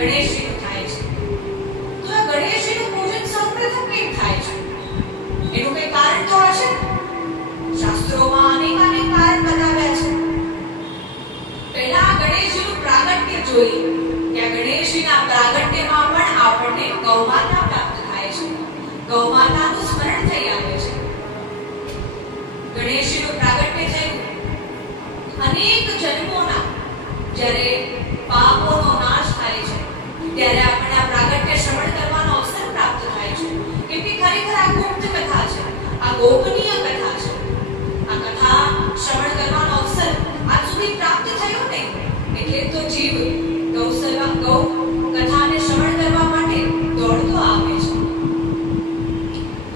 ગણેશજીનું થાય છે. તો આ ગણેશજીનું પૂજન સૌપ્રથમ કેમ થાય છે? એનું કઈ કારણ તો હશે. શાસ્ત્રોમાં અનેક કારણ બતાવ્યા છે. પહેલા ગણેશજીનું પ્રાગટ્ય જોઈએ. ત્યાં ગણેશજીના પ્રાગટ્યમાં પણ આપણને ગૌમાતા પ્રાપ્ત થાય છે. ગૌમાતાનું સ્મરણ થઈ આવે છે. ગણેશજીનું પ્રાગટ્ય થયું અનેક જન્મોના જ્યારે પાપોનો નાશ થાય છે ત્યારે આપણને આ પ્રાગટ્ય શ્રવણ કરવાનો અવસર પ્રાપ્ત થાય છે. કેમ કે ખરેખર આ ગુપ્ત કથા છે, આ ગોપનીય કથા છે. આ કથા શ્રવણ કરવાનો અવસર આજ સુધી પ્રાપ્ત થયો નહીં. એટલે તો જીવ ગૌ કથાને શ્રવણ કરવા માટે દોડતો આવે છે.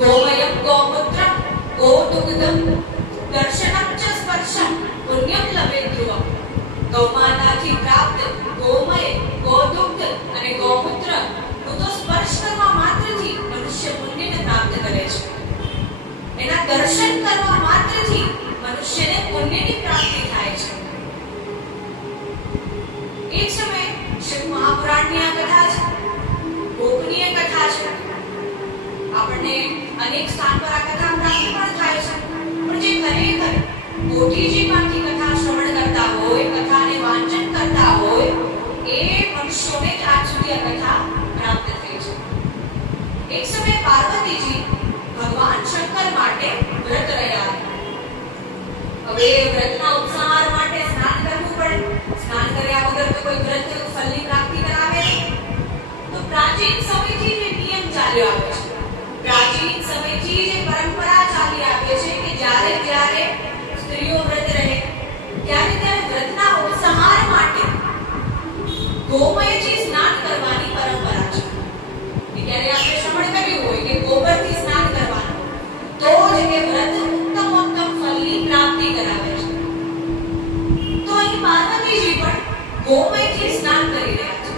ગોમયમ ગૌમૂત્રમ ગોદુગ્ધમ દર્શનમ ચ સ્પર્શમ પુણ્યમ લભે ધ્રુવમ. ગૌમાતાથી પ્રાપ્ત ગોમય, ગોદુગ્ધ અને ગૌમૂત્ર નું તો સ્પર્શ કરવા માત્રથી મનુષ્ય પુણ્યને પ્રાપ્ત કરે છે. એના દર્શન કરવા માત્રથી મનુષ્યને પુણ્યની પ્રાપ્તિ થાય છે. એક સમય શિવ મહાપુરાણની આ કથા છે, ગોપનીય કથા છે. આપણને અનેક સ્થાન પર આ કથા પ્રાપ્ત પણ થાય છે. પણ જે ખરેખર ગોઠીજીમાંથી કથા શ્રવણ કરતા હોય, કથાને વાંચન કરતા હોય, એ મનુષ્યોને જ આજ સુધી આ કથા પ્રાપ્ત થઈ છે. એક સમય પાર્વતીજી ભગવાન શંકર માટે વ્રત રહ્યા. હવે વ્રતના ઉપસાર માટે સ્નાન કરવું પડે. સ્નાન કર્યા વગર તો કોઈ વ્રત ફલની પ્રાપ્તિ કરાવે નહીં. તો પ્રાચીન સમયથી જે નિયમ ચાલ્યો આવે છે, પ્રાચીન સમયથી જે પરંપરા ચાલી આવે છે કે જ્યારે સ્ત્રીઓ વ્રત રહે ત્યારે વ્રતના ઉપસાર માટે ગોમયથી સ્નાન કરવાની પરંપરા છે. ત્યારે આપણે શ્રવણ કર્યું હોય કે ગોબરથી સ્નાન કરવાનું, તો જ એ વ્રત ઉત્તમ ફલની પ્રાપ્તિ કરાવે છે. તો અહીં પાર્વતીજી પણ ગોમયથી સ્નાન કરી રહ્યા છે.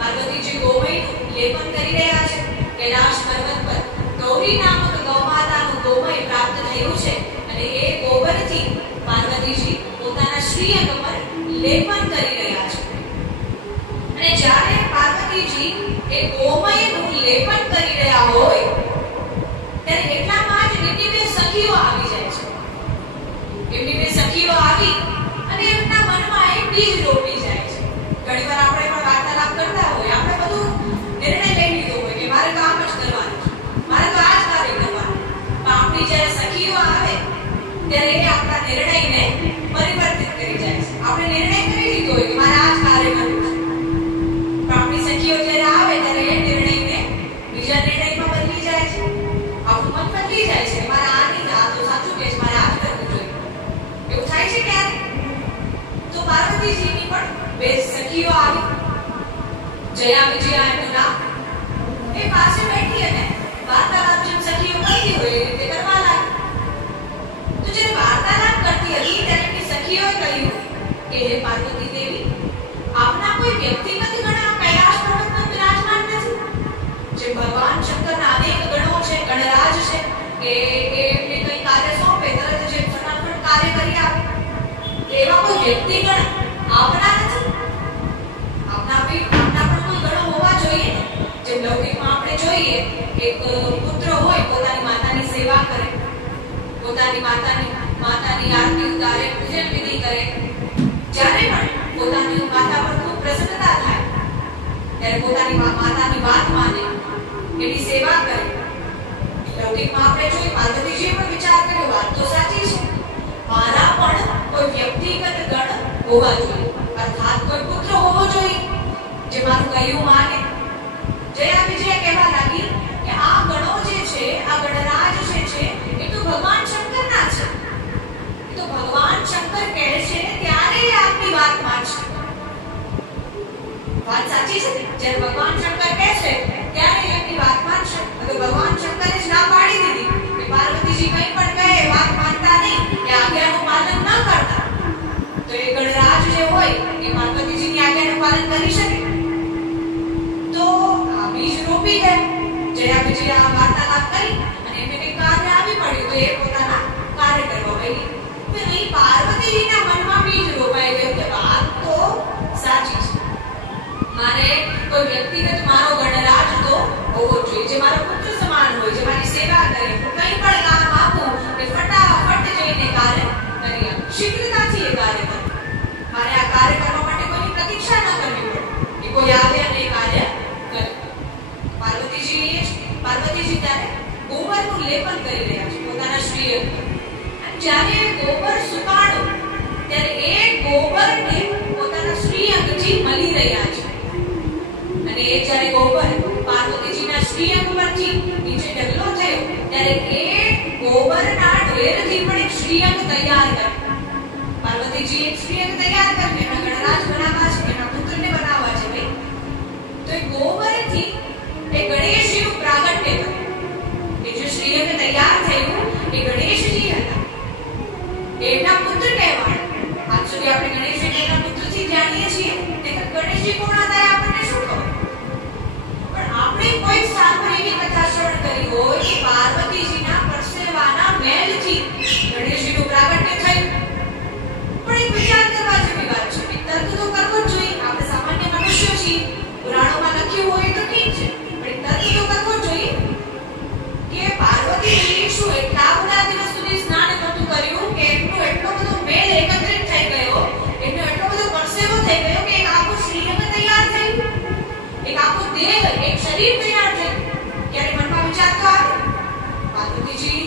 પાર્વતીજી ગોમયનું લેપન કરી રહ્યા છે. કૈલાશ પર્વત પર ગૌરી નામક ગૌમાતાનું ગોમય પ્રાપ્ત થયું છે અને એ ગોબરથી પાર્વતીજી પોતાના શ્રીઅંગ પર લેપન કરી રહ્યા છે. અને જ્યારે પાર્વતીજી એ ગોમયનું લેપન કરી રહ્યા હોય ત્યારે એટલામાં જ એમની બે સખીઓ આવી જાય છે. એમની બે સખીઓ આવી અને એમના મનમાં એક બીજ રોપી જાય છે. ઘણીવાર આપણે પણ વાર્તાલાપ કરતા હોય, આપણે બધું નિર્ણય લઈ લીધો હોય કે મારે કામ જ કરવાનું છે, મારે તો આ જ કાર્ય કરવાનું. પણ આપણી જ્યારે સખીઓ આવે ત્યારે એ આપણા નિર્ણયને પરિવર્તિત કરી જાય છે. આપણે નિર્ણય કરી લીધો હોય કે મારે આ જ કાર્ય કરવું છે, પણ આપણી સખીઓ જ્યારે આવે ત્યારે એ નિર્ણયને બીજા નિર્ણયમાં બદલી જાય છે. આપણું મન બદલી જાય છે. મારે આ નહીં, આ તો સાચું કે છે, મારે આ જ કરવું જોઈએ. એવું થાય છે ક્યારે? તો પાર્વતીજીની પણ બે સખીઓ આવી. જયા વિજયા એનું નામ. એ પાસે બેઠી અને વાર્તાલાપ જેમ સખીઓ કરતી હોય એ રીતે કરવા લાગી. તો જ્યારે વાર્તાલાપ કરતી હતી ત્યારે એમની સખીઓએ કહ્યું કે હે પાર્વતી દેવી, આપના કોઈ વ્યક્તિગત ગણ આ કૈલાશ પર્વત પર બિરાજમાન નથી? જે ભગવાન શંકરના અનેક ગણો છે, ગણરાજ છે, કે એમને કંઈ કાર્ય સોંપે તરત જે ફટાફટ કાર્ય કરી આપે, એવા કોઈ વ્યક્તિગણ આપના નથી? આપના પણ કોઈ ગણો હોવા જોઈએ ને. જેમ લૌકિકમાં આપણે જોઈએ એક પુત્ર હોય, પોતાની માતાની સેવા કરે, પોતાની માતાની આરતી ઉતારે, પૂજન વિધિ કરે. જ્યારે પણ પોતાની માતા પર ખૂબ પ્રસન્નતા થાય ત્યારે પોતાની માતાની વાત માને, એની સેવા કરે. લૌકિકમાં આપણે જોઈએ પાર્વતીજીએ પણ વિચાર કર્યો, વાત તો સાચી છે, મારા પણ કોઈ વ્યક્તિગત ગણ હોવા જોઈએ, અર્થાત કોઈ પુત્ર હોવો જોઈએ જે મારું કહ્યું માને. જયા વિજય કહેવા લાગી કે આ ગણો જે છે, આ ગણરાજ જે છે એ તો ભગવાન શંકરના છે. એ તો ભગવાન શંકર કહે છે ત્યારે એ આપની વાત માનશે. વાત સાચી છે. જ્યારે ભગવાન શંકર કહે છે ત્યારે એમની વાત માનશે. તો ભગવાન શંકરે જ ના પાડી દીધી કે પાર્વતીજી કંઈ પણ કહે વાત માનતા નહીં, એ આજ્ઞાનું પાલન ન કરતા, તો એ ગણરાજ જે હોય એ પાર્વતીજીની આજ્ઞાનું પાલન કરી શકે. તો આ બીજ રોપી દે. જયા વિજયા વાર્તાલાપ કરી અને એમને કંઈ કાર્ય આવી પડ્યું તો એ પોતાના કાર્ય કરવા લાગી. તો અહીં પાર્વતીજીના મનમાં બીજ રોપાઈ ગયું કે વાત તો સાચી છે. કોઈ વ્યક્તિગત મારો ગણરાજ તો હોવો જોઈએ, જે મારો પુત્ર સમાન હોય, જે મારી સેવા કરે, હું કંઈ પણ કામ આપું કે ફટાફટ જઈને કાર્ય કરી આપું, શીઘ્રતાથી એ કાર્ય કરું. મારે આ કાર્ય કરવા માટે કોઈની પ્રતીક્ષા ન કરવી પડે કે કોઈ આવે અને એ કાર્ય કરે. પાર્વતીજી ત્યારે ગોબરનું લેપન કરી રહ્યા છે પોતાના શ્રી અંગ પર. અને જ્યારે ગોબર સુકાણું ત્યારે એ ગોબરને પોતાના શ્રી અંગથી મળી રહ્યા છે. અને એ જ્યારે ગોબર પાર્વતીજીના શ્રી અંગ પરથી નીચે ઢગલો થયો ત્યારે એ ગોબરના ઢેરથી પણ એક શ્રી અંગ તૈયાર કર્યો. પાર્વતીજી એક શ્રી અંગ તૈયાર કરીને એના ગણરાજ બનાવવા છે, એના પુત્રને બનાવવા છે ભાઈ. તો એ ગોબરથી એ ગણેશજીનું પ્રાગટ્ય થયું. એ જે શ્રી અંગ તૈયાર થયું એ ગણેશજી હતા, એમના પુત્ર કહેવાય. આજ સુધી આપણે ગણેશજીને એના પુત્રથી જાણીએ છીએ, તે ગણેશજી કોણ હતા એ આપણને શું ખબર? પણ આપણે કોઈ સાંભળેલી કથા શ્રવણ કરી હોય કે પાર્વતીજીના પરસેવાના મેલથી ગણેશજીનું પ્રાગટ્ય થયું. પણ એક વિચાર કરવા જેવી વાત છે કે તર્ક તો કરવો જ જોઈએ. આપણે સામાન્ય મનુષ્યો છીએ, પુરાણોમાં લખ્યું હોય તો ઠીક છે, પણ તર્ક તો કરવો જ જોઈએ કે પાર્વતીજીએ શું એટલા બધા દિવસ સુધી સ્નાન નહોતું કર્યું કે એમનો એટલો બધો મેલ એકત્રિત થઈ ગયો, એમનો એટલો બધો પરસેવો થઈ ગયો કે એક આખું શ્રીઅંગ તૈયાર થયું, એક આખું દેહ, એક શરીર તૈયાર થયું. ત્યારે મનમાં વિચાર તો આવે, પાર્વતીજી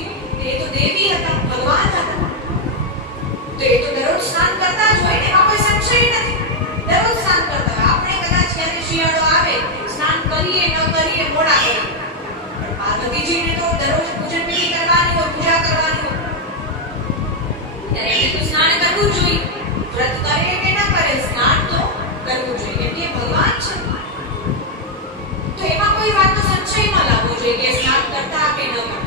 એ તો દેવી હતા, ભગવાન હતા, તો એ તો દરરોજ સ્નાન કરતા જ હોય ને, એમાં કોઈ સંશય નથી. દરરોજ સ્નાન કરતા હોય. આપણે કદાચ ક્યારે શિયાળો આવે, સ્નાન કરીએ ન કરીએ, મોડા કરીએ, પણ પાર્વતીજીને તો દરરોજ પૂજન વિધિ કરવાની હોય, પૂજા કરવાની હોય, ત્યારે એમને તો સ્નાન કરવું જ જોઈએ. વ્રત કરે કે ન કરે, સ્નાન તો કરવું જોઈએ, કેમ કે ભગવાન છે. તો એમાં કોઈ વાતનો સંશય ન લાવવો જોઈએ કે સ્નાન કરતા કે ન કરતા.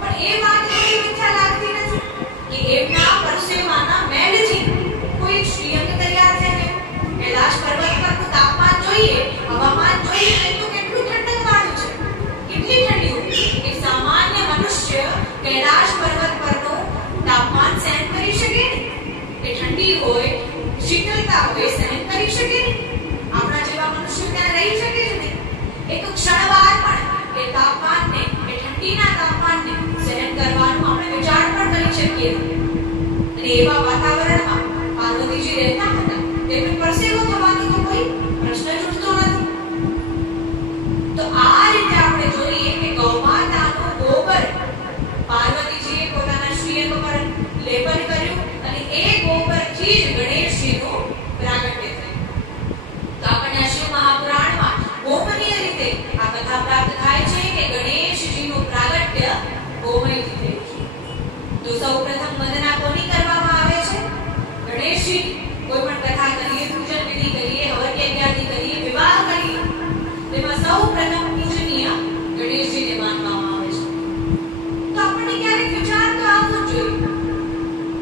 પણ એ વાત કોઈ મિથ્યા લાગતી નથી કે એમના પરસેવાના મેલથી કોઈ શ્રીઅંગ તૈયાર થઈને કૈલાશ પર્વત પરનું તાપમાન જોઈએ, હવામાન જોઈએ તો કેટલું ઠંડક વાળું છે, કેટલી ઠંડી હોય. એક સામાન્ય મનુષ્ય કૈલાશ પર્વત પરનું તાપમાન સહન કરી શકે ને? એ ઠંડી હોય, શીતળતા હોય, સહન કરી શકે ને? આપણા જેવા મનુષ્યો ત્યાં રહી શકે છે ને? એક ક્ષણવાર પણ એ તાપમાનને, એ ઠંડીના તાપમાનને સહન કરવાનું આપણે વિચાર પણ કરી શકીએ. અને એવા વાતાવરણમાં પાર્વતીજી રહેતા હતા, તેમને પરસેવો થવાનો તો કોઈ પ્રશ્ન જ ઉઠતો નથી. તો આ રીતે આપણે જોઈએ કે ગૌમાતાનું ગોબર પાર્વતીજીએ પોતાના શ્રીઅંગ પર લેપન કર્યું અને એ ગોબરથી જ ગણેશજીનું પ્રાગટ્ય થયું. તો આપણને શિવ મહાપુરાણમાં ગોપનીય રીતે આ કથા પ્રાપ્ત થાય છે કે ગણેશજીનું પ્રાગટ્ય ગોમયથી થયું છે. તો સૌપ્રથમ વંદના કોની કરવામાં આવે છે? ગણેશજી. કોઈ પણ કથા કરીએ, પૂજન વિધિ કરીએ, હવન યજ્ઞાદિ કરીએ, વિવાહ કરીએ, તેમાં સૌપ્રથમ પૂજનીય ગણેશજીને માનવામાં આવે છે. તો આપણને ક્યારેક વિચાર તો આવવો જોઈએ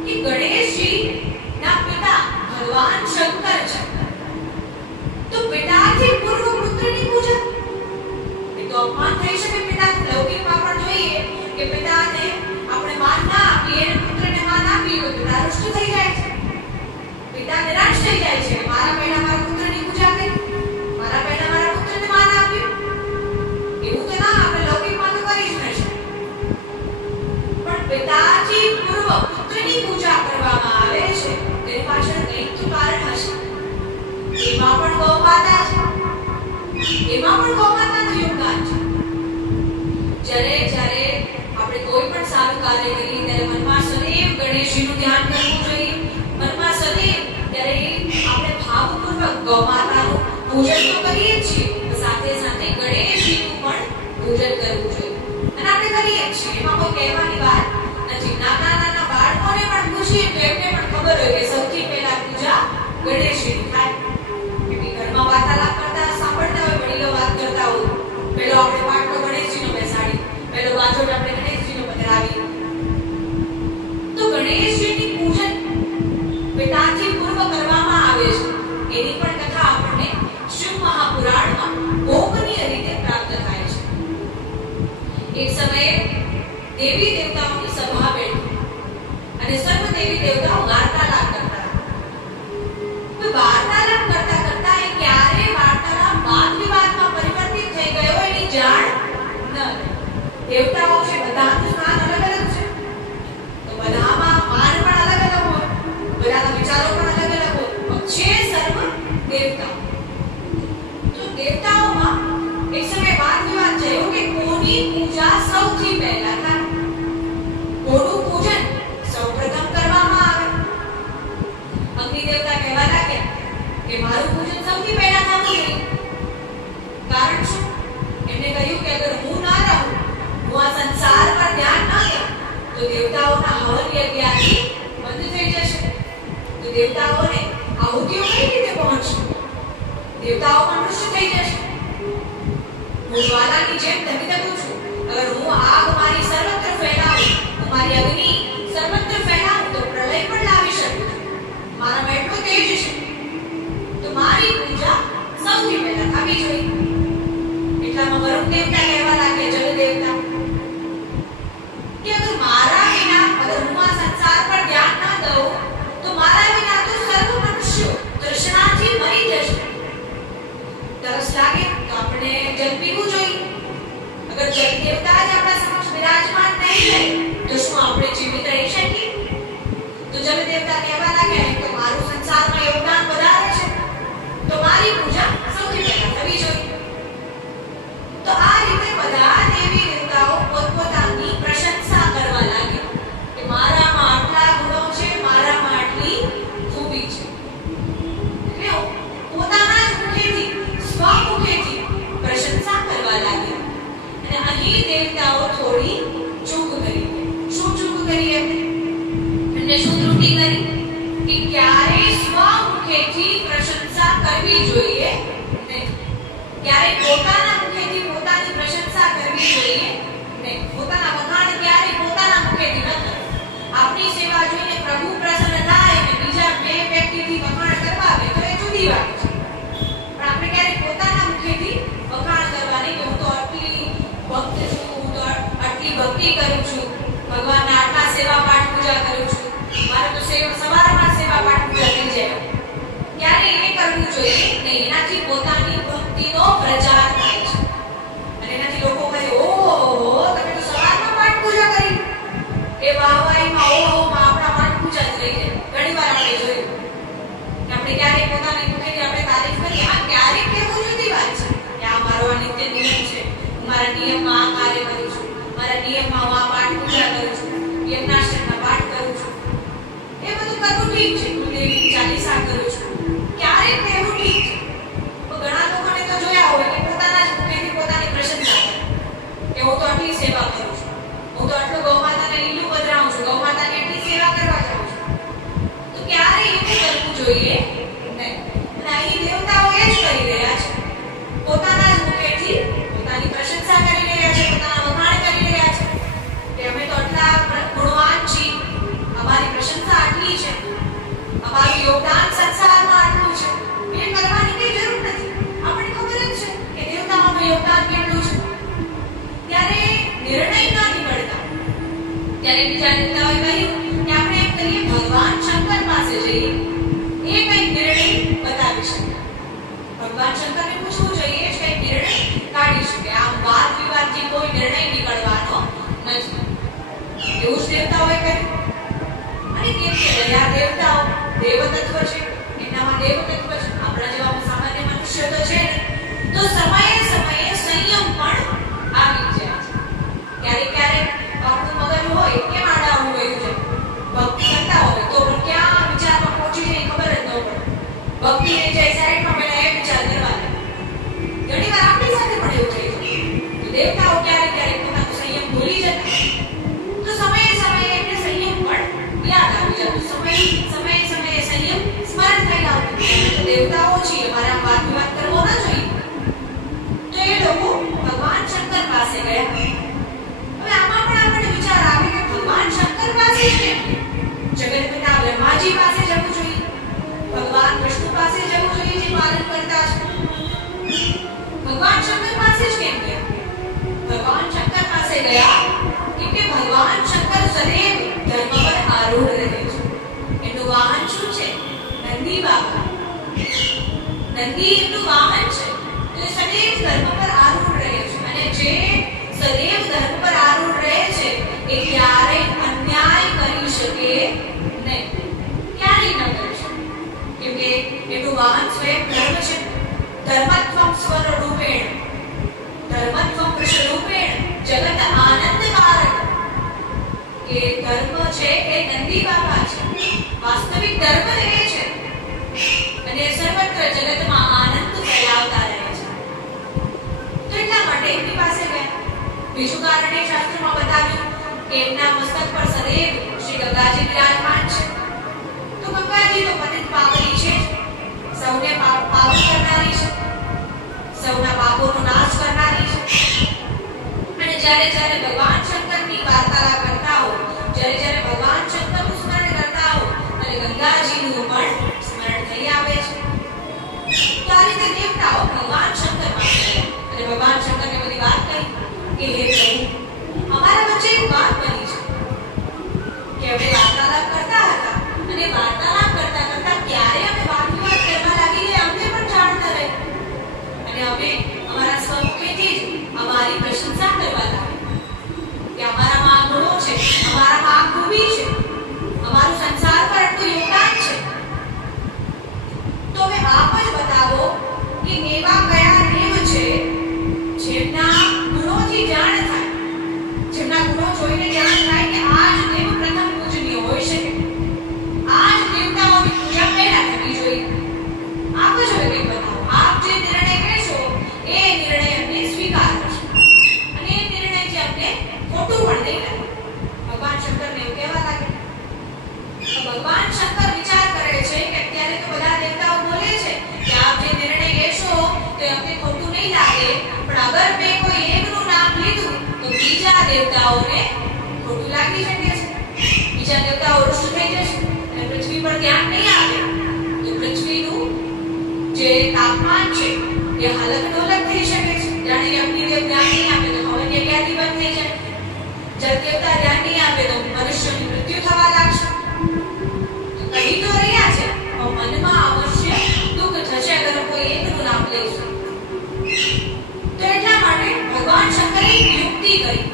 કે ગણેશજીના પિતા ભગવાન શંકર છે, તો પિતાથી પૂર્વ પુત્રની પૂજા એ તો અપમાન થઈ શકે. પિતાનું લૌકિકમાં પણ જોઈએ કે પિતાને આપણે માન ના આપીએ અને પુત્રને માન આપીએ તો પિતા રૂષ્ટ થઈ જાય છે, પિતા નિરાશ થઈ જાય છે. મારા પહેલા મારા પુત્રની પૂજા કરી, મારા પહેલા મારા પુત્રને માન આપ્યું, એવું તો ના આપણે લૌકિકમાં તો કરી જ ન શકીએ. પણ પિતાથી પૂર્વ પુત્રની પૂજા કરવામાં આવે છે, તેની પાછળ કંઈક તો કારણ હશે. એમાં પણ ગૌમાતા છે, એમાં પણ ગૌમાતાનું યોગદાન છે. જ્યારે આપણે કોઈ પણ સારું કાર્ય કરીએ ત્યારે મનમાં સદૈવ ગણેશજીનું ધ્યાન કરવું જોઈએ. મનમાં સદૈવ ત્યારે આપણે ભાવપૂર્વક ગૌમાતાનું પૂજન તો કરીએ જ છીએ, સાથે સાથે ગણેશજીનું પણ પૂજન કરવું જોઈએ. અને આપણે કરીએ જ છીએ, એમાં કોઈ કહેવાની વાત નથી. નાના બાળકોને પણ પૂછીએ તો એમને પણ ખબર હોય કે સૌથી પહેલા પૂજા ગણેશજીની થાય. ઘરમાં વાર્તાલાપ કરતા સાંભળતા હોય, વડીલો વાત કરતા હોય, પેલો આપણે પાટલો ગણેશજીનો બેસાડી, પેલો બાજોટ આપણે ગણેશજીનો પધરાવી. તો ગણેશજીની પૂજન પિતાથી પૂર્વ કરવામાં આવે છે. એની પણ કથા આપણને શિવ મહાપુરાણમાં ગોપનીય રીતે પ્રાપ્ત થાય છે. એક સમયે દેવી દેવતાઓની સભા બેઠી અને સર્વ દેવી દેવતાઓ વાર્તાલાપ કરતા. તો વાર્તાલાપ કરતા કરતા એ ક્યારે વાર્તાલાપ વાદ અગ્નિની પૂજા સૌથી પહેલા થાય. મોઢું પૂજન સૌપ્રથમ કરવામાં આવે. અગ્નિ દેવતા કહેવા લાગ્યા કે મારું પૂજન સૌથી પહેલા થવું જોઈએ. કારણ શું? એમને કહ્યું કે અગર હું ના રહું, હું આ સંસાર પર ધ્યાન ન દઉં, તો દેવતાઓના હવન યજ્ઞ બંધ થઈ જશે. તો દેવતાઓને આહુતિઓ કઈ રીતે પહોંચશે? દેવતાઓ મનુષ્ય થઈ જશે. હું જ્વાલાની જેમ ધગધગું છું. અગર હું આગ મારી સર્વત્ર ફેલાવું, હું મારી અગ્નિ સર્વત્ર ફેલાવું, તો પ્રલય પણ લાવી શકું છું. મારામાં એટલો તેજ છે. તો મારી પૂજા સૌથી પહેલા થવી જોઈએ. એટલામાં વરુણ દેવતા કહેવા લાગે, જલ દેવતા, કે અગર મારા વિના, અગર હું આ સંસાર પર ધ્યાન ન દઉં, તો મારા વિના તો સર્વ મનુષ્યો તૃષ્ણાથી મરી જશે. તરસ લાગે તો આપણે જલ પીવું જોઈએ. અગર જલ દેવતા જ આપણા સમક્ષ વિરાજમાન નહીં રહે, તો શું આપણે જીવિત રહી શકીએ? તો જલ દેવતા કહેવા લાગ્યા કે મારું સંસારમાં યોગદાન વધારે છે, તો મારી પૂજા સૌથી પહેલા થવી જોઈએ. તો આ રીતે બધા દેવી દેવતાઓ પોતપોતાની પ્રશંસા કરવા લાગ્યા કે મારામાં આટલા ગુણો છે, મારામાં આટલી ખૂબી છે. એટલે પોતાના જ મુખેથી, સ્વમુખેથી પ્રશંસા કરવા લાગ્યા. અને અહીં દેવતાઓ થોડી ચૂક કરી. શું ચૂક કરી? એમને શું ત્રુટિ કરી કે ક્યારે સ્વમુખેથી પ્રશંસા કરવી જોઈએ નહીં. ક્યારે પોતાના મુખેથી પોતાની પ્રશંસા કરવી જોઈએ નહીં. પોતાના વખાણ ક્યારે પોતાના મુખેથી ન કરવું. આપણી સેવા જોઈને પ્રભુ પ્રસન્ન થાય અને બીજા બે વ્યક્તિથી વખાણ કરવાવે તો એ જુદી વાત છે. પણ આપણે ક્યારે પોતાના મુખેથી વખાણ કરવાની કે હું તો આટલી ભક્ત છું, હું તો આટલી ભક્તિ કરું છું, ભગવાનના આટલા સેવા પાઠ પૂજા કરું છું, મારે તો સવારમાં સેવા પાઠ પૂજા થઈ જાય, ક્યારે એ કરવું જોઈએ નહીં. એનાથી પોતાની ભક્તિનો પ્રચાર થાય છે. અને એનાથી લોકો કહે, ઓહો, તમે તો સવારમાં પાઠ પૂજા કરી. એ વાહવાઈમાં ઓહોમાં આપણા પાઠ પૂજા જ રહી જાય. ઘણીવાર આપણે જોયું કે આપણે ક્યારેક પોતાની મુખેથી આપણે તારીફ કરીએ. આ ક્યારેક કહેવું જુદી વાત છે કે આ મારો આ નિત્ય નિયમ છે, હું મારા નિયમમાં આ કાર્ય કરું છું, મારા નિયમમાં હું આ પાઠ પૂજા કરું છું, યજ્ઞાશ્રમના પાઠ કરું છું. એ બધું કરવું ઠીક છે. કુલદેવીની ચાલીસા કરું છું, ક્યારેક કહેવું ઠીક છે. તો ઘણા લોકોને તો જોયા હોય કે પોતાના જ મુખેથી પોતાની પ્રશંસા કરે કે હું તો આટલી સેવા કરું છું, હું તો આટલું ગૌમાતાને લીલું પધરાવું છું, ગૌમાતાની આટલી સેવા કરવા જાઉં છું. તો ક્યારે એવું કરવું જોઈએ નહીં. અને અહીં દેવતાઓ એ જ કરી રહ્યા છે. પોતાના જ મુખેથી પોતાની પ્રશંસા કરી રહ્યા છે, પોતાના વખાણ કરી રહ્યા છે કે અમે તો આટલા ગુણવાન છીએ, અમારી પ્રશંસા આટલી છે, અમારું યોગદાન સંસારમાં આટલું છે. એ કરવાની કઈ જરૂર નથી. આપણને ખબર જ છે કે દેવતાઓનું યોગદાન કેટલું છે. ત્યારે નિર્ણય ન નીકળતા, ત્યારે બીજા દેવતાઓએ કહ્યું કે આપણે એમ કરીએ, ભગવાન શંકર પાસે જઈએ, એ કંઈક નિર્ણય બતાવી શકે. ભગવાન શંકરને પૂછવું જોઈએ, જ કંઈક નિર્ણય કાઢી શકે. આમ વાદ વિવાદથી કોઈ નિર્ણય નીકળવાનો નથી. એવું જ દેવતાઓએ કહ્યું. અને કેમ કે દયા દેવતાઓ દેવતત્વ છે, એનામાં દેવતત્વ છે, આપણા જેવા સામાન્ય મનુષ્ય તો છે નહીં. તો સમયે સમયે સંયમ પણ આવી જાય છે. ક્યારેક ક્યારેક આપણું મગજ હોય કેમ આડાવું ગયું છે, ભક્તિ કરતા હોય તો પણ ક્યાં વિચારમાં પહોંચી જાય ખબર જ ન પડે. ભક્તિ રહી જાય સાઈડમાં, પહેલા એ વિચાર કરવા લાગે. ઘણીવાર આપણી સાથે પણ એવું થઈ જાય. દેવતાઓ ક્યારેક ક્યારેક પોતાનો સંયમ ભૂલી જતા, તો સમયે સમયે એમને સંયમ પણ યાદ આવી જતું. સમયે સમયે સંયમ સ્મરણ થઈ આવતું. દેવતાઓ છીએ, મારે આ વાદ વિવાદ કરવો ન જોઈએ. તો એ લોકો ભગવાન શંકર પાસે ગયા. હવે આમાં પણ આપણને વિચાર આવે કે ભગવાન શંકર પાસે જ કેમ? જગતપિતા બ્રહ્માજી પાસે જવું જોઈએ, ભગવાન વિષ્ણુ પાસે જવું જોઈએ જે પાલન કરતા છે. ભગવાન શંકર પાસે જ કેમ ગયા? ભગવાન શંકર પાસે ગયા કેમ કે ભગવાન શંકર સદૈવ ધર્મ પર આરૂઢ રહે છે. એનું વાહન શું છે? નંદી બાબા. નંદી એનું વાહન છે, એટલે સદૈવ ધર્મ પર આરૂઢ રહે છે. અને જે સદૈવ ધર્મ પર આરૂઢ રહે છે એ ક્યારેય અન્યાય કરી શકે નહીં. ક્યારેય ન કરી શકે. કેમ કે એનું વાહન સ્વયં ધર્મ છે. ધર્મત્વમ સ્વરૂપેણ, ધર્મત્વમ કૃષ્ણરૂપેણ બીજું કારણ એ શાસ્ત્રમાં બતાવ્યું કે એમના મસ્તક પર સદૈવ શ્રી ગંગાજી વિરાજમાન છે. તો ગંગાજી તો પતિત પાવની છે, સૌને પાવન કરનારી છે, સૌના પાપોનો નાશ કરનારી છે. અને જ્યારે જ્યારે ભગવાન શંકરની વાર્તાલાપ કરતા હો, જ્યારે જ્યારે ભગવાન શંકરનું સ્મરણ કરતા હો, અને ગંગાજીનું પણ સ્મરણ થઈ આવે છે. તો આ રીતે દેવતાઓ ભગવાન શંકરમાં ગયા અને ભગવાન શંકરને બધી વાત કહી કે હે પ્રભુ, અમારા વચ્ચે એક વાત બની છે કે અમે વાર્તાલાપ કરતા હતા અને વાર્તાલાપ કરતા કરતા ક્યારે અમે વાતની વાત કરવા લાગી ગયા અમને પણ જાણ ન રહી, અને અમે અમારા સ્વમુખેથી જ અમારી પ્રશંસા કરવા લાગ્યા કે અમારામાં આ ગુણો છે, અમારામાં આ ખૂબી છે, અમારું સંસાર પર આટલું યોગદાન છે. તો હવે આપ જ બતાવો કે એવા કયા દેવ છે જેમના ગુણોથી જાણ થાય, જેમના ગુણો જોઈને જાણ થાય કે આ જ દેવ પ્રથમ પૂજનીય હોઈ શકે, આ જ દેવતાઓની પૂજા પહેલા થવી જોઈએ. આપ જ હવે કંઈક બતાવો. આપ જે નિર્ણય કહેશો એ નિર્ણય અમને સ્વીકાર કરશે અને એ નિર્ણયથી અમને ખોટું પણ નહીં લાગે. ભગવાન શંકરને એવું કહેવા લાગે. ભગવાન શંકર વિચાર કરે છે કે અત્યારે તો બધા દેવતાઓ બોલે છે કે આપ જે નિર્ણય લેશો તો અમને ખોટું નહીં લાગે, પણ અગર મેં કોઈ એકનું નામ લીધું તો બીજા દેવતાઓને ખોટું લાગી શકે છે, બીજા દેવતાઓ રૂષ્ટ થઈ જશે અને પૃથ્વી પર ધ્યાન નહીં આવે તો પૃથ્વીનું જે તાપમાન છે એ હલક ડોલક થઈ શકે છે. જાણે કે અગ્નિદેવ ધ્યાન નહીં આપે તો હવન યજ્ઞ બંધ થઈ જાય, જળ દેવતા ધ્યાન નહીં આપે તો મનુષ્યની મૃત્યુ થવા લાગશે. કહી તો રહ્યા છે પણ મનમાં અવશ્ય દુઃખ થશે અગર કોઈ એકનું નામ લઈશું. તો એટલા માટે ભગવાન શંકરે યુક્તિ કરી,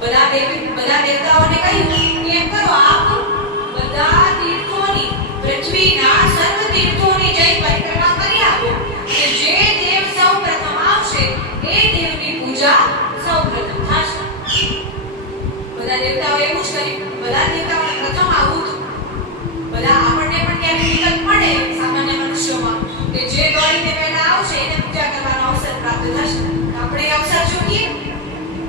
બધા દેવતાઓને કહ્યું કે એમ કરો, આપ બધા તીર્થોની, પૃથ્વીના સર્વ તીર્થોની જય પરિક્રમા કરી આપો કે જે દેવ સૌ પ્રથમ આવશે એ દેવની પૂજા સૌ પ્રથમ થશે. બધા દેવતાઓ એવું જ કર્યું. બધા દેવતાઓને પ્રથમ આવું બધા આપણને પણ ક્યારેક વિકલ્પ મળે સામાન્ય મનુષ્યોમાં કે જે દોડીને પહેલા આવશે એને પૂજા કરવાનો અવસર પ્રાપ્ત થશે, આપણે એ અવસર જોઈએ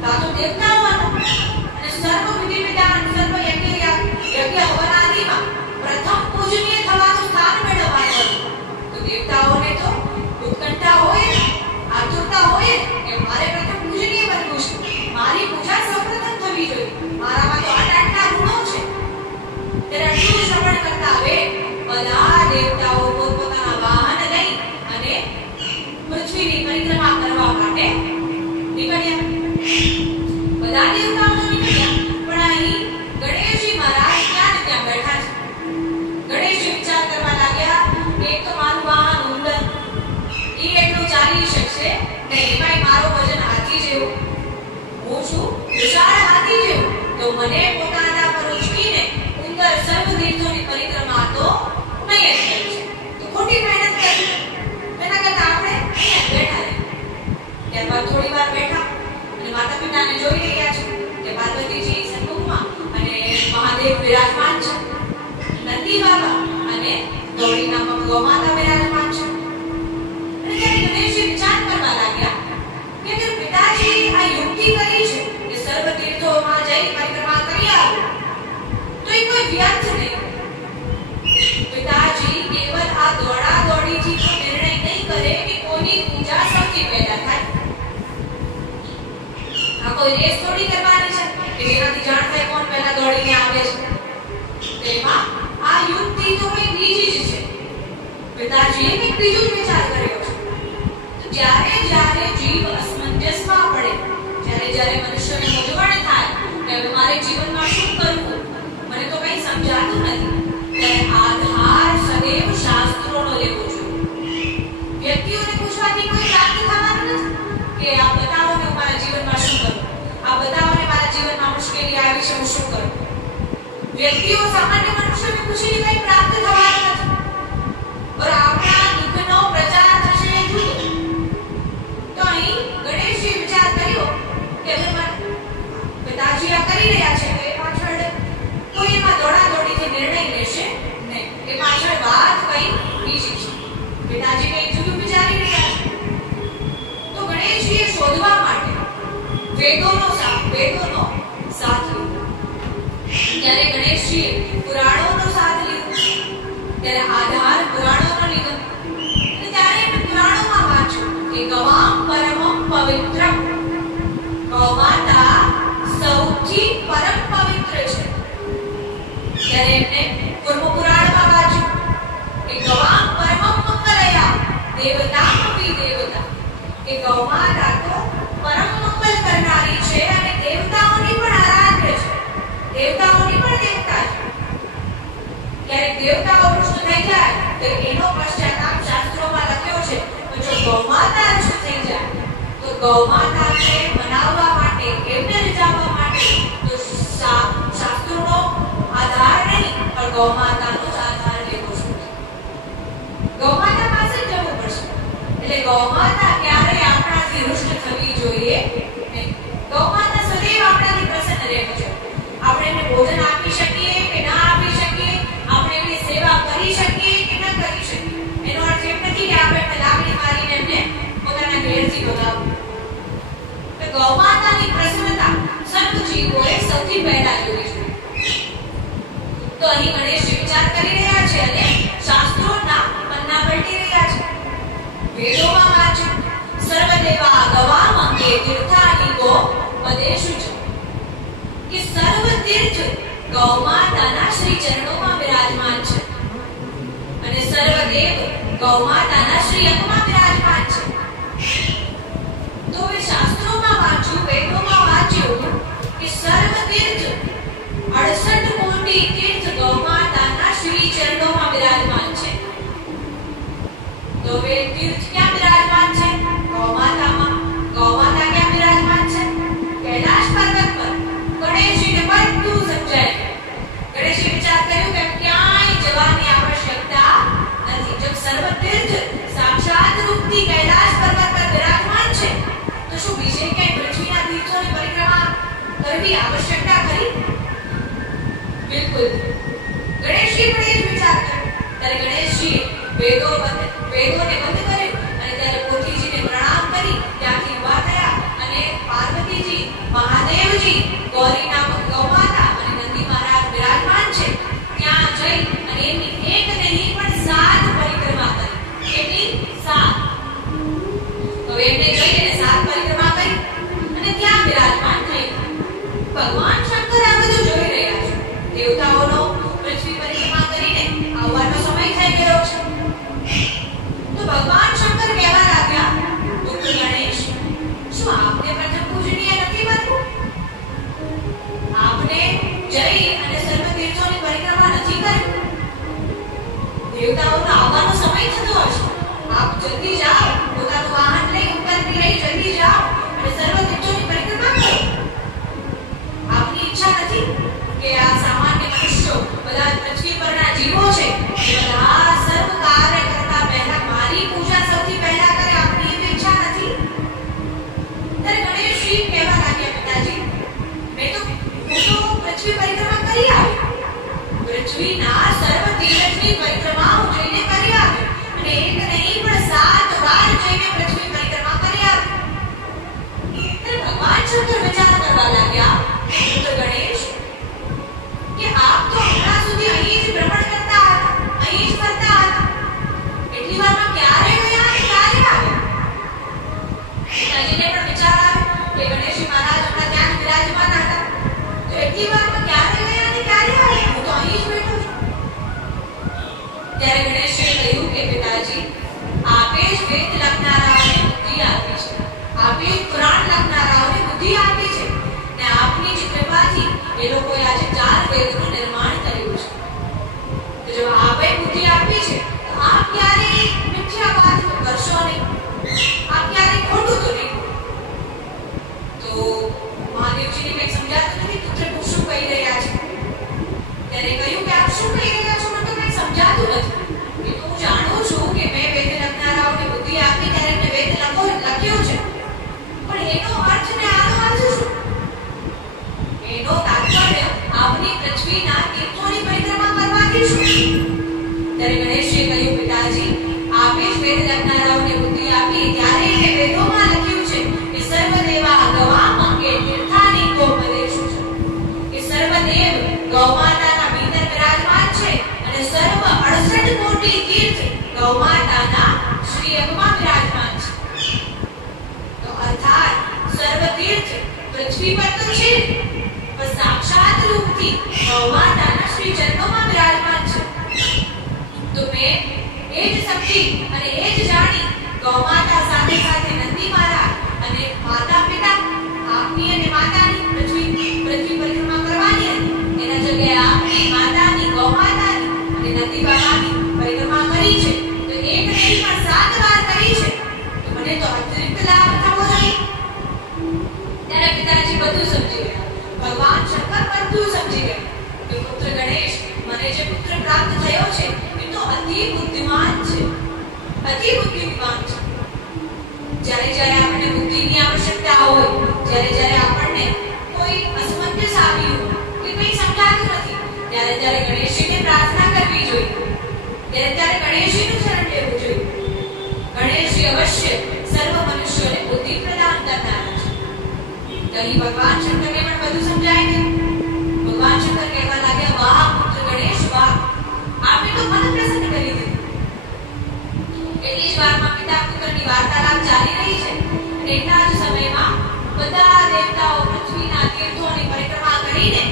તો દેવતાઓ અને સર્વ વિધિ વિધાન, સર્વ યજ્ઞ હવન આદિમાં પ્રથમ પૂજનીય થવાનું સ્થાન મેળવવાનું હતું. તો દેવતાઓને તો ઉત્કંઠા હોય, આતુરતા હોય કે મારે પ્રથમ પૂજનીય બનવું છે, મારી પૂજા સૌપ્રથમ થવી જોઈએ, મારામાં તો આટલા ગુણો છે. ત્યારે આટલું શ્રવણ કરતા હવે બધા દેવતાઓ પોતપોતાના વાહન લઈ અને પૃથ્વીની પરિક્રમા કરવા માટે નીકળ્યા. બધા દેવતાઓ તો નીકળ્યા પણ અહીં ગણેશજી મહારાજ ત્યાં ને ત્યાં બેઠા છે. ગણેશજી વિચાર કરવા લાગ્યા, એક તો મારું વાહન ઉંદર, એ એટલું ચાલી શકશે નહીં, એમાંય મારો વજન હાથી જેવું, હું છું વિશાળ હાથી જેવું, તો મને પોતાના પર ઉચકીને ઉંદર સર્વ તીર્થોની પરિક્રમા તો નહીં જ કરી છે, તો ખોટી મહેનત કરી. એના કરતા આપણે અહીંયા બેઠા રહીએ. ત્યારબાદ થોડી વાર બેઠા અને માતા પિતાને જોઈ રહ્યા છે કે પાર્વતીજી સન્મુખમાં અને મહાદેવ વિરાજમાન છે, નંદી બાબા અને ગૌરી નામક ગૌમાતા વિરાજમાન છે. અને ત્યારે ગણેશજી વિચાર કરવા લાગ્યા કે જો પિતાજી આ યુક્તિ કરી છે કે સર્વ તીર્થોમાં જઈ પરિક્રમા કરી આવો તો એ કોઈ વ્યર્થ નહીં. પિતાજી કેવલ આ દોડા દોડીથી તો નિર્ણય નહીં કરે કે કોની પૂજા સૌથી પહેલા થાય. આ કોઈ રેસ થોડી કરવાની છે કે જેનાથી જાણ થાય કોણ પહેલા દોડીને આવે છે. તેમાં આ યુક્તિ તો કોઈ બીજી જ છે. પિતાજીએ કંઈક બીજું જ વિચાર કર્યો છે. તો જ્યારે જ્યારે જીવ અસમંજસમાં પડે, જ્યારે મનુષ્યને મૂંઝવણ થાય કે હવે મારે જીવનમાં શું કરવું, મને તો કંઈ સમજાતું નથી, ત્યારે આધાર સદૈવ શાસ્ત્રોનો લેવો જોઈએ. વ્યક્તિઓને પૂછવાથી કોઈ પ્રાપ્ત થવાનું નથી કે આ બતાવો ને મારા જીવનમાં શું કરવું, આ બતાવો ને મારા જીવનમાં મુશ્કેલી આવી છે હું શું કરું. વ્યક્તિઓ સામાન્ય મનુષ્યને પૂછીને કંઈ પ્રાપ્ત થવાનું નથી. और આપણા દુઃખનો પ્રચાર થશે એ જુદો. તો અહીં ગણેશજી વિચાર કર્યો કે પિતાજી આ કરી રહ્યા છે એ પાછળ કોઈ એમાં દોડાદોડીથી નિર્ણય લેશે નહીં, એ પાછળ વાત કઈ બીજી છે. પિતાજી કંઈ જુદું વિચારી રહ્યા છે. તો ગણેશજીએ શોધવા માટે વેદોનો સાથ લીધો. ત્યારે ગણેશજીએ પુરાણોનો સાથ લીધો. ત્યારે આધાર પુરાણોનો લીધો. અને ત્યારે એમણે પુરાણોમાં વાંચ્યું કે ગવામ પરમમ પવિત્રમ, ગૌમાતા સૌથી પરમ પવિત્ર છે. ત્યારે એમણે પૂર્વ પુરાણમાં વાંચ્યું કે ગવામ પરમમ મંગલયા દેવતામપી દેવતા, કે ગૌમાતા તો પરમ મંગલ કરનારી છે અને દેવતાઓની પણ આરાધ્ય છે, દેવતાઓની પણ દેવતા છે. ક્યારેક દેવતાઓ વૃષ્ટ થઈ જાય તો એનો પશ્ચાતાપ શાસ્ત્રોમાં લખ્યો છે. તો જો ગૌમાતા વૃષ્ટ થઈ જાય તો ગૌમાતાને મનાવવા માટે, એમને રીઝવવા માટે તો શાસ્ત્રોનો આધાર નહીં પણ ગૌમાતાનો જ આધાર લેવો છે. ગૌમાતા પાસે જ જવું પડશે. એટલે ગૌમાતા ક્યારેય આપણાથી રૂષ્ટ થવી જોઈએ નહીં. ગૌમાતા સદૈવ આપણાથી પ્રસન્ન રહેવી જોઈએ. આપણે એમને ભોજન આપી શકીએ કે ના આપી શકીએ, આપણે એમની સેવા કરી શકીએ કે ન કરી શકીએ, એનો અર્થ એમ નથી કે આપણે એમને લાકડી મારીને એમને પોતાના ઘેરથી ભગાવવું. તો ગૌમાતાની પ્રસન્નતા સર્વ જીવોએ સૌથી પહેલા જોવી જોઈએ. તો અહીં ગણેશજી વિચાર કરી રહ્યા છે અને શાસ્ત્રોના પન્ના પલટી રહ્યા છે. વેદોમાં વાંચ્યું સર્વદેવા ગવામ અંગે તીર્થાની ગો પદેશુ છે, કે સર્વ તીર્થ ગૌમાતાના શ્રી ચરણોમાં વિરાજમાન છે અને સર્વદેવ ગૌમાતાના શ્રી અંગમાં વિરાજમાન છે. તો એ શાસ્ત્રોમાં વાંચ્યું, વેદોમાં વાંચ્યું કે સર્વ તીર્થ 68 કોટી તીર્થ ગૌમાતાના શ્રી ચરણોમાં વિરાજમાન છે. તો એ તીર્થ ક્યાં વિરાજમાન છે? ગૌમાતામાં. ગૌમાતા ક્યાં વિરાજમાન છે? કૈલાશ પર્વત પર. ગણેશજીને બધું સમજાય. ગણેશજી વિચાર કર્યું કે ક્યાંય જવાની આવશ્યકતા નથી. જો સર્વ તીર્થ સાક્ષાત રૂપથી કૈલાશ પર્વત પર વિરાજમાન છે તો શું બીજે ક્યાંય પૃથ્વીના તીર્થોની પરિક્રમા કરવી આવશ્યકતા ખરી? બિલકુલ. ગણેશજી પણ એ જ વિચાર કર્યો. ત્યારે ગણેશજીએ વેદોને બંધ કર્યું અને ત્યારે પોથીજીને પ્રણામ કરી ત્યાંથી ઊભા થયા અને પાર્વતીજી, મહાદેવજી, ગૌરી નામક ગૌમાતા અને નંદી મહારાજ વિરાજમાન છે ત્યાં જઈ અને એની એક નહીં પણ 7 પરિક્રમા કરી. કેટલી? 7. તો એમને જઈને 7 પરિક્રમા કરી અને ત્યાં વિરાજમાન થઈ. ભગવાન શંકર આ બધું જોઈ રહ્યા છે. દેવતાઓનો પૃથ્વી પરિક્રમા કરીને આવવાનો સમય થઈ ગયો છે. તો ભગવાન શંકર કહેવા લાગ્યા, પુત્ર ગણેશ, શું આપને પ્રથમ પૂજનીય નથી બનવું? આપને જઈ અને સર્વ તીર્થોની પરિક્રમા નથી કરવી? દેવતાઓનો આવવાનો સમય થતો હશે. આપ જલ્દી જાઓ, પોતાનું વાહન લઈ ઉપરથી લઈ જલ્દી જાઓ અને સર્વ તીર્થોની પરિક્રમા કરો. આપ જ્યારે ગણેશજીને પ્રાર્થના કરવી જોઈએ, ત્યારે ગણેશજીનું શરણ લેવું જોઈએ. ગણેશજી અવશ્ય સર્વ મનુષ્યોને બુદ્ધિ પ્રદાન કરનારા છે. તો અહીં ભગવાન શંકરને પણ બધું સમજાય છે. ભગવાન શંકર કહેવા લાગ્યા, વાહ પુત્ર ગણેશ વાહ, આપે તો મન પ્રસન્ન કરી દીધું. એટલી જ વારમાં પિતા પુત્રની વાર્તાલાપ ચાલી રહી છે અને એટલા જ સમયમાં બધા દેવતાઓ પૃથ્વીના તીર્થોની પરિક્રમા કરીને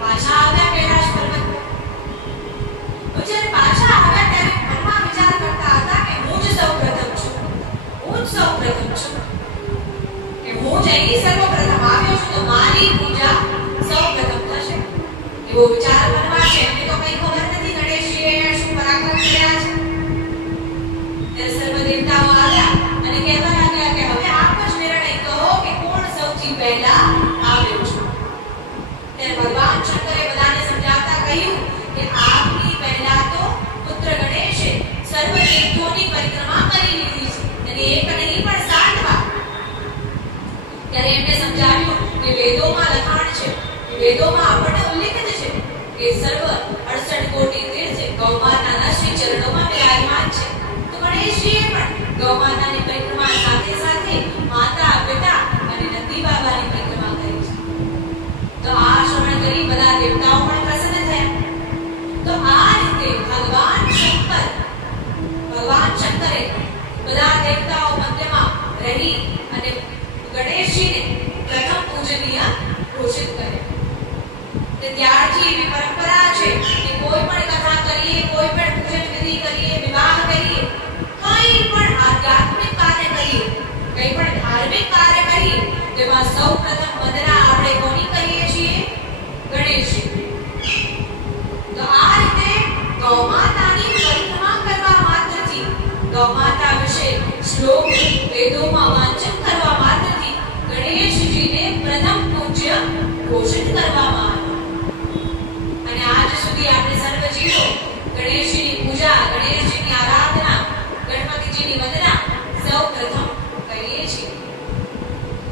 પાછા આવ્યા કૈલાશ પર્વત પર. જ્યારે પાછા આવ્યા ત્યારે મનમાં વિચાર કરતા હતા કે હું જ સૌપ્રથમ છું, હું જ સૌપ્રથમ છું, કે હું જ અહીં સર્વપ્રથમ આવ્યો છું, તો મારી પૂજા સૌપ્રથમ થશે. એવો વિચાર મનમાં છે. એમને તો કંઈ ખબર નથી ગણેશજીએ શું પરાક્રમ કર્યા છે. ત્યારે સર્વ દેવતાઓ આવ્યા અને કહેવા લાગ્યા કે હવે આપ જ નિર્ણય કરો કે કોણ સૌથી પહેલા આવ્યો છે. ત્યારે ભગવાન શંકરે બધાને સમજાવતા કહ્યું કે આપની પહેલા તો પુત્ર ગણેશે સર્વ તીર્થોની પરિક્રમા કરી લીધી છે અને એક નહીં પણ 7 વાર. ત્યારે એમને સમજાવ્યું કે વેદોમાં લખાણ છે, કે વેદોમાં આપણને ઉલ્લેખિત છે કે સર્વ 68 કોટી તીર્થ ગૌમાતાના શ્રી ચરણોમાં વિરાજમાન છે. તો ગણેશજીએ પણ ગૌમાતાની પરિક્રમા સાથે સાથે માતા, પિતા અને નંદી બાબાની પરિક્રમા કરી છે. તો આ શ્રવણ કરી બધા દેવતાઓ પણ પ્રસન્ન થયા. તો આ રીતે ભગવાન શંકરે બધા દેવતાઓ મધ્યમાં રહી અને ગણેશજીને પ્રથમ પૂજનીય ઘોષિત કર્યા. ત્યારથી એવી પરંપરા